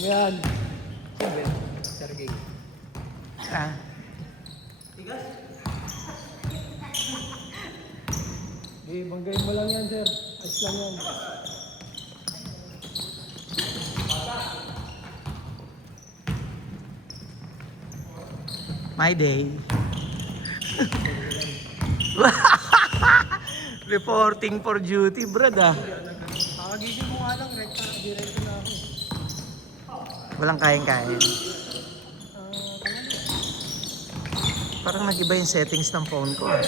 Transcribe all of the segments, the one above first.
Yan. Sabi, Sergey. Ah. Tigas? Di, banggayin mo lang yan, sir. Ayos lang yan. My day. Reporting for duty, brad ah. Kakagising mo nga lang, diretso na ako. Walang kain-kain. Parang nag-iba yung settings ng phone ko ah.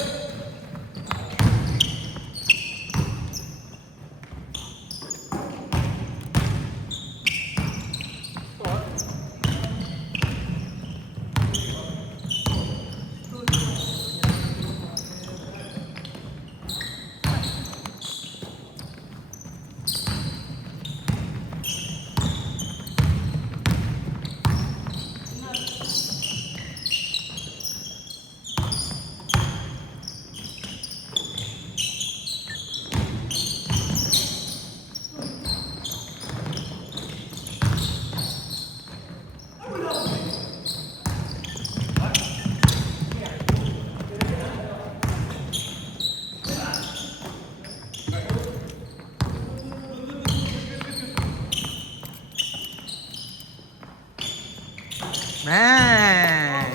Man!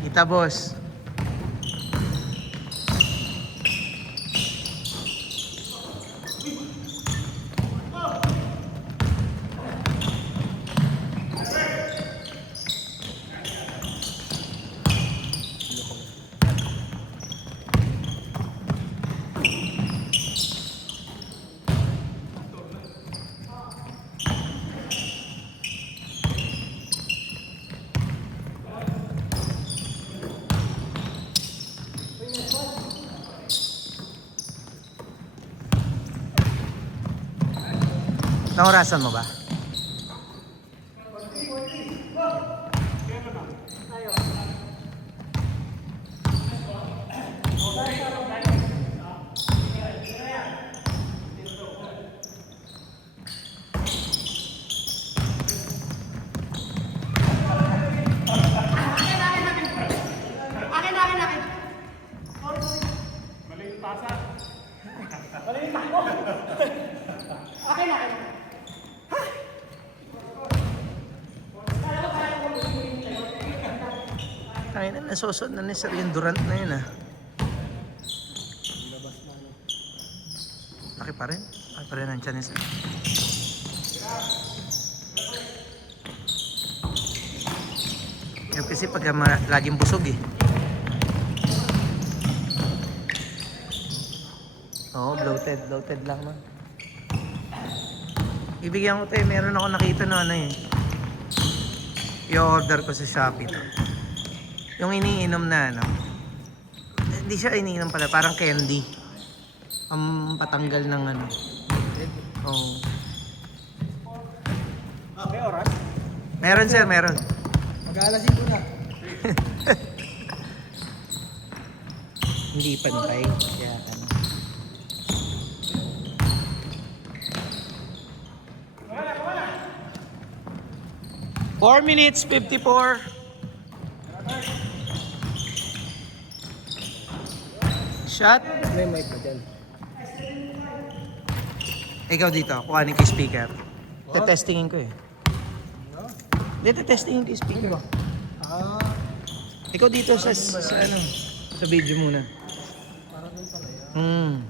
Kita boss. Naorasan mo ba? Ay na, nasosod na ni Sir yung Durant na yun ah. Laki pa rin. Laki pa rin ang tiyan ni Sir. Yung kasi pag laging busog eh. Oo, bloated. Bloated lang man. Ibigyan ko tayo. Meron ako nakita na ano eh. I-order ko sa Shopee to. Yung iniinom na ano. Hindi siya iniinom pala. Parang candy. Patanggal ng ano. Oo. May oras? Meron sir, meron. Mag-aalasin ko na. Hindi pantay. Kaya ano. 4 minutes 54. Shot. May mic ba dyan? Ikaw dito, kuhanin ko yung speaker. Tetestingin ko eh. Hindi, tetestingin ko yung speaker. Ah, Ikaw dito sa ano, sa video muna. para doon pala yan.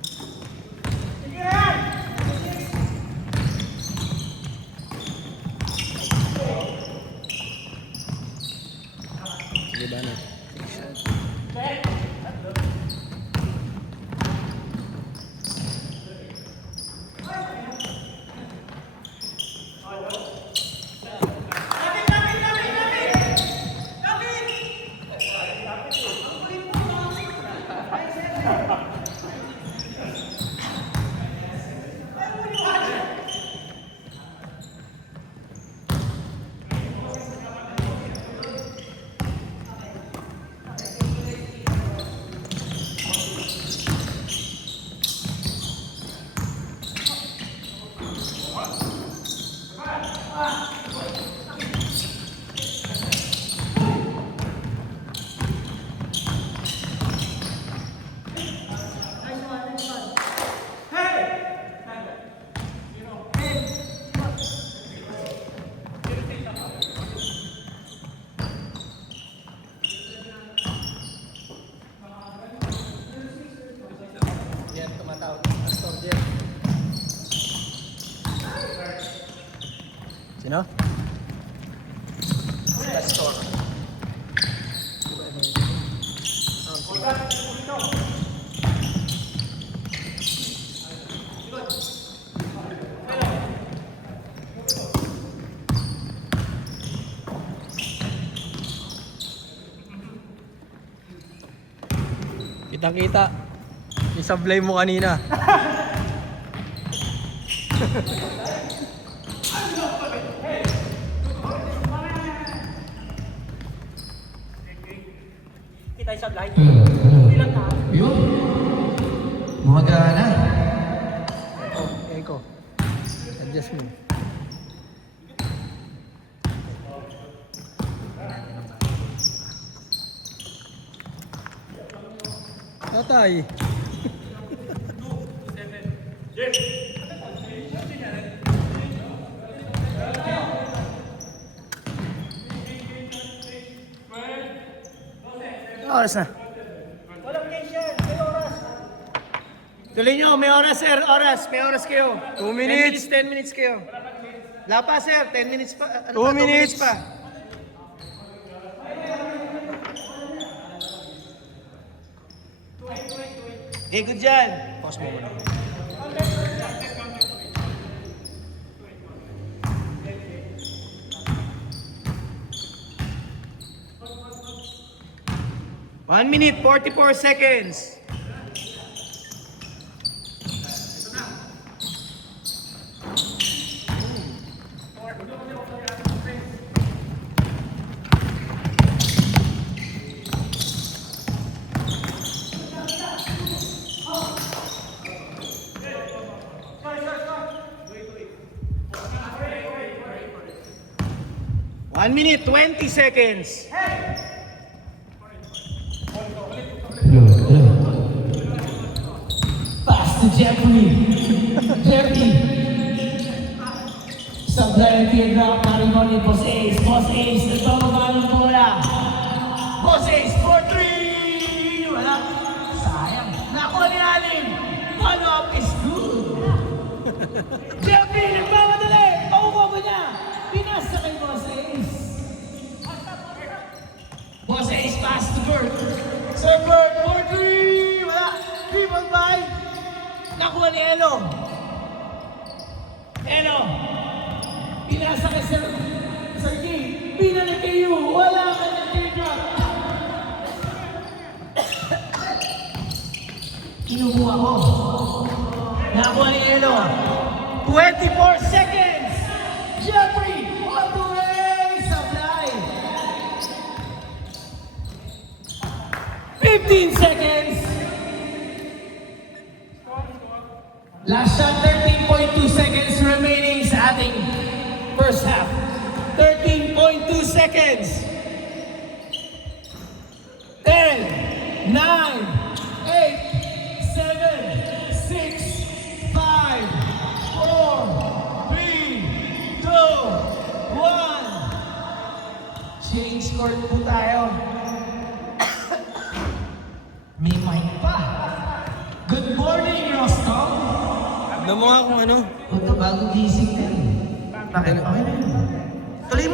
Sige ba na? No? Pastor. Kitang-kita. Isablay mo kanina. Kita isablay. Ilang na? Yun. Gumagana. Eko. Adjust mo. Tatay. Oras na. Tuloy nyo, may oras sir, oras. May oras kayo. 2 minutes. 10 minutes kayo. Wala pa sir, 10 minutes pa. 2 minutes. pa. Okay, good dyan. Pause mo muna. One minute, 44 seconds. One minute, 20 seconds. Pass to Jeffrey. Jeffrey. Sablay teardrop, Marimoni, Boss Ace. Boss Ace, ito ang bola. Boss Ace, 4-3. Wala. Sayang. Nakuha ni Alin. Follow-up is good. Jeffrey, nagmamadali. Paupo ba niya? Pinasa kay Boss Ace. Boss Ace, pass to Bert. Sir Bert, 4-3. Wala. 3-5. Nakuha ni Elo. Elo. Pinasa kay Sir King. Pinalik kayo. Wala ka ng teardrop. Kinukuha ko. Nakuha ni Elo. 24 seconds. Jeffrey, on the way! Sablay. 15 seconds. Last shot, 13.2 seconds remaining sa ating first half. 13.2 seconds. 10, 9, 8, 7, 6, 5, 4, 3, 2, 1. Change court po tayo. May mic pa. Good morning, Roscoe. Tignan mo nga kung ano. Ito, bago gising din. Bakit? Okay na yun. Tuloy mo.